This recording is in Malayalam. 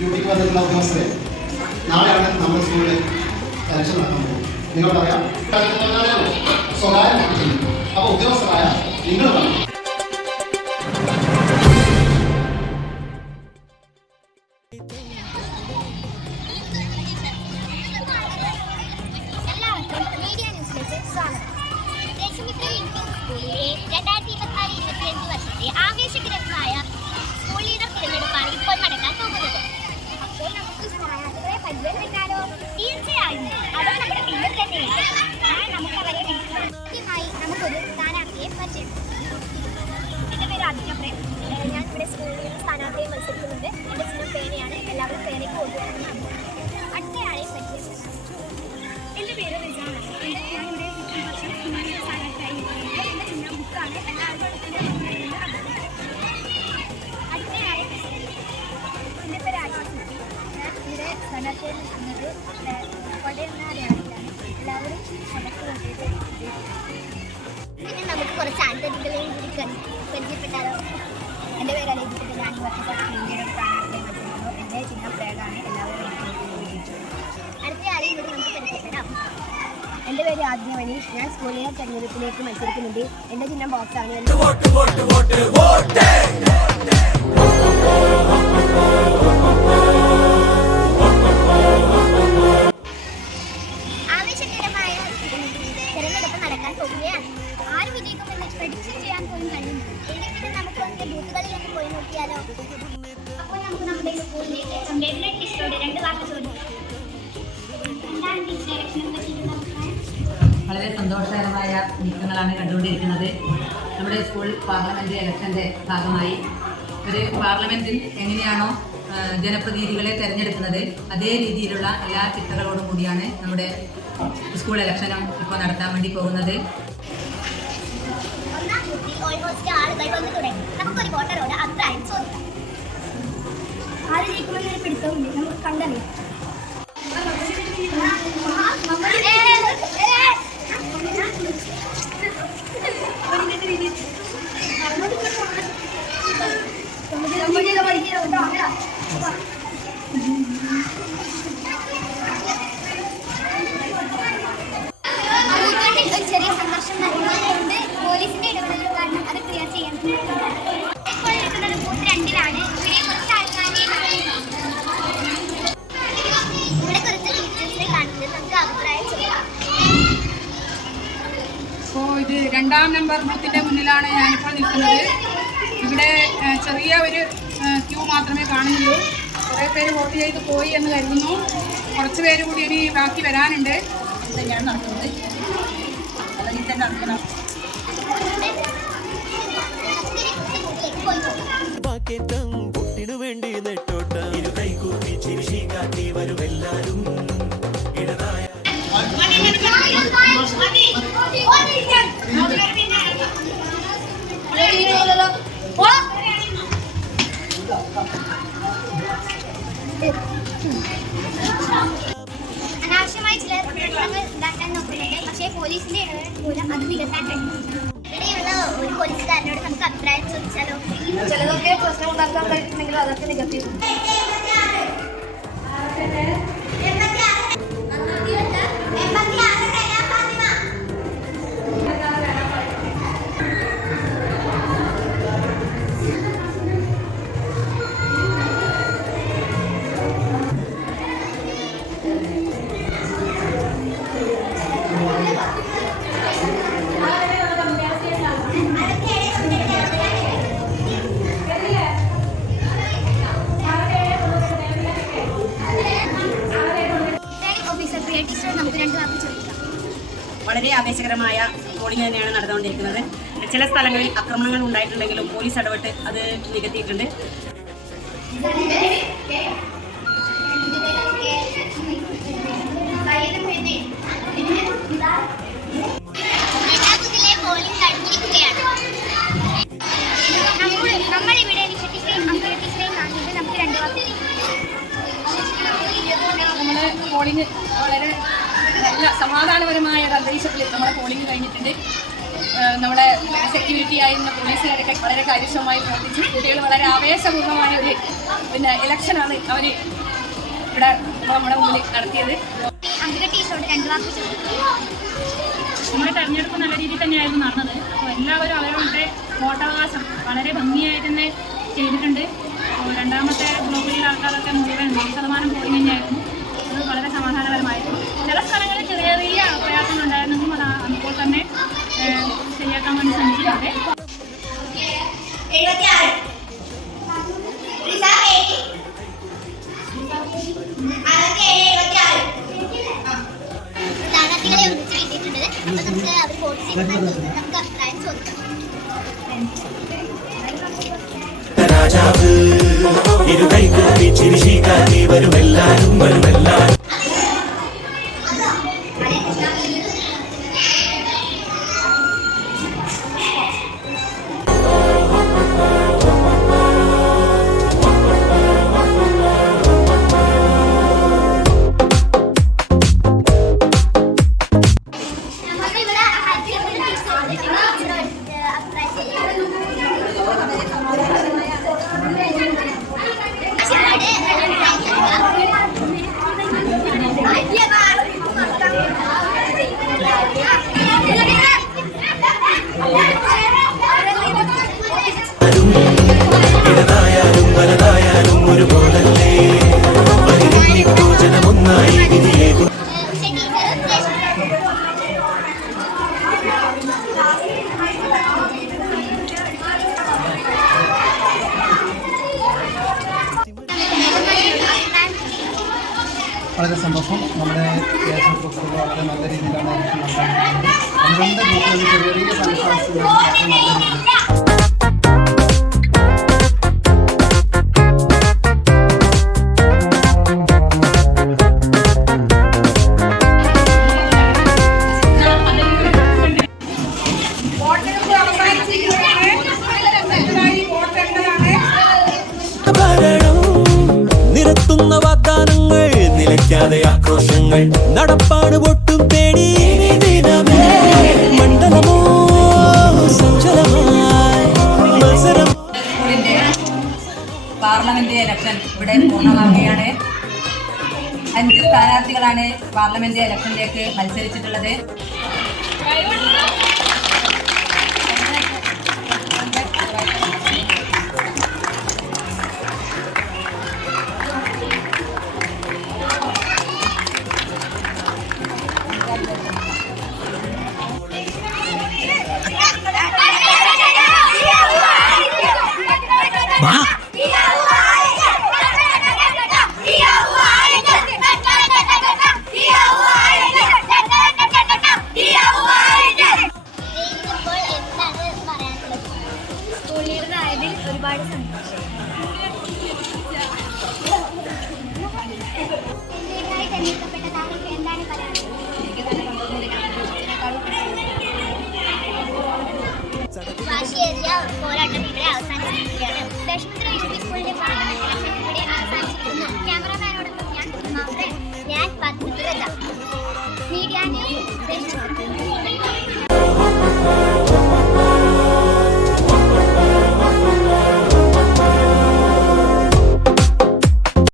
ഡ്യൂട്ടിക്ക് വന്നിട്ടുള്ള ഉദ്യോഗസ്ഥരെ നാളെയാണ് നമ്മുടെ സ്കൂളിൽ ഇലക്ഷൻ നടക്കാൻ പോകുന്നത്. നിങ്ങളോടറിയാം സ്വകാര്യ അപ്പോൾ ഉദ്യോഗസ്ഥരായ നിങ്ങൾ പറഞ്ഞു. ആവേശകരമായ സ്കൂൾ ലീഡർ തിരഞ്ഞെടുപ്പാണ് ഇപ്പോൾ നടക്കാൻ പോകുന്നത്. അപ്പോൾ നമുക്ക് സ്ഥാനാർത്ഥികളെ പരിചയപ്പെട്ടാലോ? തീർച്ചയായും അത് നമ്മുടെ പിന്നിൽ തന്നെയുണ്ട്. നമുക്ക് അവരെ ആദ്യമായി നമുക്കൊരു സ്ഥാനാർത്ഥിയെ പരിചയപ്പെടാം. എൻ്റെ പേര് ആദിത്യപ്രേം. ഞാൻ ഇവിടെ സ്കൂളിൽ സ്ഥാനാർത്ഥിയെ മത്സരിക്കുന്നുണ്ട്. എൻ്റെ ചിഹ്നം പേനയാണ്. എല്ലാവരും പേനയ്ക്ക് കൊടുക്കുന്നതാണ്. അടുത്തയാളെ പരിചയപ്പെടാം. എൻ്റെ പേര് റിജാനാണ്. ഞാനിവിടെ സ്ഥാനാർത്ഥിയായി എൻ്റെ ചിഹ്നം ബുക്കാണ്. സ്ഥാനാർത്ഥിയിൽ നിന്നത് കൊടയെന്ന അടയാളത്തിലാണ്. എല്ലാവരും പിന്നെ നമുക്ക് കുറച്ച് ആന്തരികളെയും കൂടി പരിചയപ്പെട്ടാലോ? എൻ്റെ പേര് അലീജിട്ട്. ഞാൻ ഇന്ത്യയുടെ സ്ഥാനാർത്ഥിയെ മത്സരിക്കുന്നു. എൻ്റെ ചിഹ്നം ഫ്ലാഗാണ്. എല്ലാവരും അടുത്ത ആരെയും കൂടി നമുക്ക് പരിചയപ്പെടാം. എൻ്റെ പേര് ആദ്യമണി. ഞാൻ സ്കൂളിലെ തെരഞ്ഞെടുപ്പിലേക്ക് മത്സരിക്കുന്നുണ്ട്. എൻ്റെ ചിഹ്നം ബോക്സാണ്. ആവേശകരമായ തെരഞ്ഞെടുപ്പ് നടക്കാൻ പോകുകയാണ്. ആര് വിജയിക്കുമെന്ന് പ്രഡിക്ഷൻ ചെയ്യാൻ പോലും കഴിയുന്നു. എങ്കിലും നമുക്ക് വന്ന ബൂത്തുകളിൽ ഒന്ന് പോയി നോക്കിയാലോ? അപ്പോൾ നമുക്ക് നമ്മുടെ സ്കൂളിലേക്ക് നമ്മുടെ ടീച്ചറോട് 2 വാക്ക് ചോദിക്കാം. വളരെ സന്തോഷകരമായ നീക്കങ്ങളാണ് കണ്ടുകൊണ്ടിരിക്കുന്നത്. നമ്മുടെ സ്കൂൾ പാർലമെന്റ് ഇലക്ഷൻ്റെ ഭാഗമായി ഒരു പാർലമെന്റിൽ എങ്ങനെയാണോ ജനപ്രതിനിധികളെ തിരഞ്ഞെടുക്കുന്നത് അതേ രീതിയിലുള്ള എല്ലാ ചിട്ടകളോടും കൂടിയാണ് നമ്മുടെ സ്കൂൾ ഇലക്ഷനും ഇപ്പോൾ നടത്താൻ വേണ്ടി പോകുന്നത്. നമുക്കൊരു വോട്ടറോട് അഭിപ്രായം ചോദിക്കാം. ആര് ജയിക്കുമെന്നൊരു പിടുത്തവും നമുക്ക് കണ്ടറിയാം. ഒരു ചെറിയ സംഘർഷം നടക്കുന്നതുകൊണ്ട് പോലീസിന്റെ ഇടപെടൽ കാരണം അത് ക്ലിയർ ചെയ്യാൻ ഇപ്പോൾ നിൽക്കുന്നത് ബൂത്ത് 2-ലാണ്. ഇവിടെ കുറച്ച് ആൾക്കാരെ ഇവിടെ കുറച്ച് ടീച്ചേഴ്സിനെ കാണുന്നത് നമുക്ക് അഭിപ്രായം ചെയ്യാം. അപ്പോൾ ഇത് 2-ാം നമ്പർ ബൂത്തിൻ്റെ മുന്നിലാണ് ഞാനിപ്പോൾ നിൽക്കുന്നത്. ഇവിടെ ചെറിയ ഒരു ക്യൂ മാത്രമേ കാണുന്നുള്ളൂ. കുറേ പേര് വോട്ട് ചെയ്ത് പോയി എന്ന് കരുതുന്നു. കുറച്ച് പേര് കൂടി ഇനി ബാക്കി വരാനുണ്ട്. തന്നെയാണ് നടക്കുന്നത്. അല്ലെങ്കിൽ തന്നെ നടക്കണം. വേണ്ടി നെട്ടോട്ട ഇരു കൈകൂപ്പി ചിരിശി കാട്ടി വരുമെല്ലാരും ഇടതായ അനാവശ്യമായി ചില പ്രശ്നങ്ങൾ ഉണ്ടാക്കാൻ നോക്കുന്നുണ്ട്. പക്ഷേ പോലീസിന്റെ ഇടപെടൽ മൂലം അത് നികത്താൻ കഴിയും. ഇവിടെയുള്ള ഒരു പോലീസുകാരനോട് നമുക്ക് അഭിപ്രായം ചോദിച്ചാലോ? ചിലതൊക്കെ പ്രശ്നം ഉണ്ടാക്കാൻ കഴിയുന്നെങ്കിൽ അതൊക്കെ നികത്തിയിട്ടുണ്ട്. വളരെ ആവേശകരമായ പോളിംഗ് തന്നെയാണ് നടന്നുകൊണ്ടിരിക്കുന്നത്. ചില സ്ഥലങ്ങളിൽ ആക്രമണങ്ങൾ ഉണ്ടായിട്ടുണ്ടെങ്കിലും പോലീസ് ഇടപെട്ട് അത് നികത്തിയിട്ടുണ്ട്. നമ്മുടെ പോളിംഗ് വളരെ നല്ല സമാധാനപരമായ ഒരു അന്തരീക്ഷത്തിൽ നമ്മുടെ പോളിംഗ് കഴിഞ്ഞിട്ടുണ്ട്. നമ്മുടെ സെക്യൂരിറ്റി ആയിരുന്ന പോലീസുകാരൊക്കെ വളരെ കാര്യക്ഷമമായി പ്രവർത്തിച്ചു. കുട്ടികൾ വളരെ ആവേശപൂർണ്ണമായ ഒരു പിന്നെ ഇലക്ഷനാണ് അവർ ഇവിടെ നമ്മുടെ മുന്നിൽ നടത്തിയത്. അംബിക ടീച്ചറോട് 2 വാക്ക് ചോദിക്കും. നമ്മുടെ തെരഞ്ഞെടുപ്പ് നല്ല രീതിയിൽ തന്നെയായിരുന്നു നടന്നത്. അപ്പോൾ എല്ലാവരും അവരവരുടെ വോട്ടവകാശം വളരെ ഭംഗിയായി തന്നെ ചെയ്തിട്ടുണ്ട്. അപ്പോൾ രണ്ടാമത്തെ ബ്ലോക്കിലെ ആൾക്കാരൊക്കെ മുഴുവൻ 100% പോളിംഗ് തന്നെയായിരുന്നു. അത് വളരെ സമാധാനപരമായിരുന്നു. ചില സ്ഥലങ്ങളിൽ ചെറിയ ചെറിയ പ്രയാസങ്ങളുണ്ടായിരുന്നെങ്കിലും അത് അപ്പോൾ തന്നെ ശരിയാക്കാൻ വേണ്ടി ശ്രമിച്ചിട്ടുണ്ട്. സ്ഥാനാർത്ഥികളെ ഒന്നിച്ച് കിട്ടിയിട്ടുണ്ട്. അപ്പോൾ നമുക്ക് അവർ വോട്ട് ചെയ്തിട്ടുണ്ടെങ്കിൽ നമുക്ക് അഭിപ്രായം ചോദിക്കാം. രാജാവ് ഇരുകൈ കൂപ്പി ചിരിശി കാട്ടി വരുമെല്ലാരും വരുമെല്ലാരും. നമ്മളിവിടെ ടീച്ചറോട് അഭിപ്രായം ഇടതായാലും വലതായാലും ഒരുപോലല്ലേ വരിഞ്ഞിട്ടോ ജനമൊന്നായി വിധിയേകും. വളരെ സന്തോഷം. നമ്മുടെ ഇലക്ഷൻ പ്രോസസ്സുകൾ വളരെ നല്ല രീതിയിലാണ് ഇലക്ഷൻ നടന്നിരിക്കുന്നത്. 12 ബൂത്തുകളിൽ ചെറിയ ചെറിയ സംസ്ഥാനങ്ങളിൽ നല്ല രീതിയിൽ വോട്ടെടുപ്പ് അവസാനിച്ചിരിക്കുകയാണ്. അടുത്തതായി വോട്ടെണ്ണലാണ്. ഭരണം നിരത്തുന്ന വാഗ്ദാനങ്ങൾ നിലയ്ക്കാതെ ആക്രോശങ്ങൾ നടപ്പാട് പൊട്ടും തേടി ദിനമേ മണ്ഡലമോ സഞ്ചലമായി മത്സരം. സ്കൂളിൻ്റെ പാർലമെന്റ് ഇലക്ഷൻ ഇവിടെ പൂർണ്ണമാവുകയാണ്. 5 സ്ഥാനാർത്ഥികളാണ് പാർലമെന്റ് ഇലക്ഷനിലേക്ക് മത്സരിച്ചിട്ടുള്ളത്.